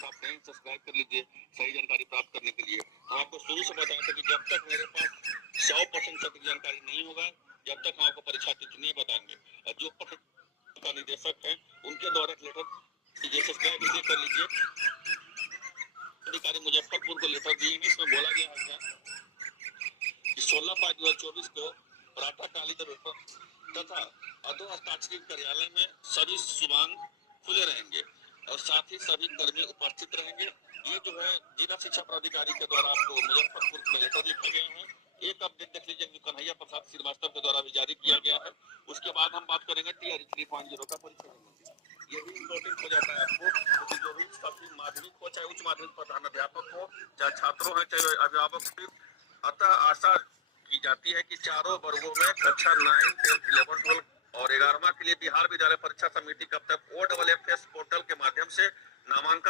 प्राप्त नहीं, सब्सक्राइब कर लीजिए सही जानकारी प्राप्त करने के लिए। हम आपको शुरू से बताए थे कि जब तक मेरे पास 100% सटीक जानकारी नहीं होगा, जब तक हम आपको परीक्षा तिथि नहीं बताएंगे। और जो परीक्षा निदेशक है उनके द्वारा लेटर कीजिए, सब्सक्राइब इसलिए कर लीजिए। अधिकारी मुजफ्फरपुर को लेटर दिए, इसमें बोला गया है कि 16/5/2024 को पराठा टाली तथा अधो हस्ताक्षरित कार्यालय में सभी शुभांग खुले रहेंगे और साथ ही सभी कर्मी उपस्थित रहेंगे। ये जो है जिला शिक्षा पदाधिकारी के द्वारा आपको मुजफ्फरपुर में लेटर लिखा गया है। एक अपडेट देख लीजिए, कन्हैया प्रसाद श्रीवास्तव के द्वारा भी जारी किया गया है। उसके बाद हम बात करेंगे TRE 3.0 का परीक्षा। ये भी इम्पोर्टेंट हो जाता है आपको, क्योंकि जो भी सभी माध्यमिक हो चाहे उच्च माध्यमिक प्रधानाध्यापक हो, चाहे छात्रों हो चाहे अभिभावक हो, अतः आशा की जाती है कि चारों वर्गों में कक्षा 9, 10, 11, 12 और 11वां के लिए बिहार विद्यालय परीक्षा समिति कब तक OFFS पोर्टल के माध्यम से नामांकन